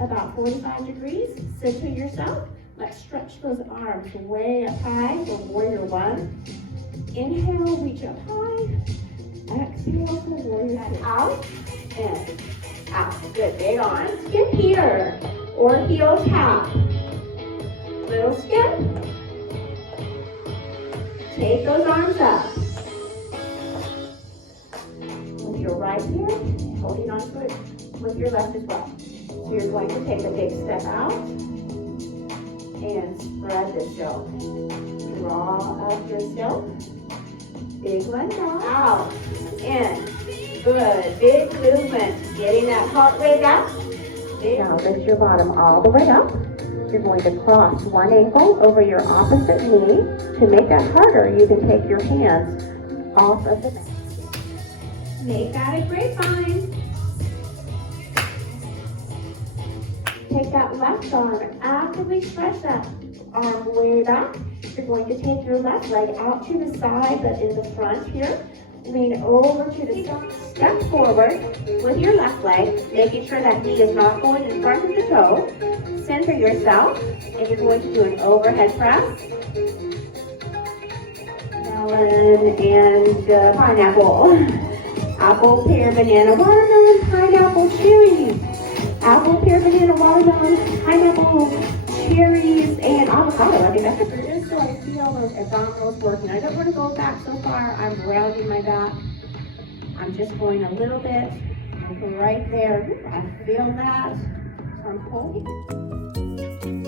about 45 degrees. Center yourself. Let's stretch those arms way up high for warrior one. Inhale, reach up high. Exhale for warrior two. Out and out. Good, big arms. Skip here or heel tap. Little skip. Take those arms up. With your right here, holding on to it with your left as well. So you're going to take a big step out and spread the silk. Draw up your silk. Big one now. Out. In. Good. Big movement. Getting that heart rate up. Now lift your bottom all the way up. You're going to cross one ankle over your opposite knee. To make that harder, you can take your hands off of the mat. Make that a grapevine. Take that left arm. After we stretch that arm way back, you're going to take your left leg out to the side, but in the front here. Lean over to the side. Step forward with your left leg, making sure that knee is not going in front of the toe. Center yourself, and you're going to do an overhead press. Melon and pineapple. Apple, pear, banana, watermelon, pineapple, cherries. Apple, pear, banana, watermelon, pineapple, cherries, and avocado. I think that's it. Just so I feel those abdominals working. I don't want to go back so far. I'm rounding my back. I'm just going a little bit. Like right there. I feel that. So I'm holding.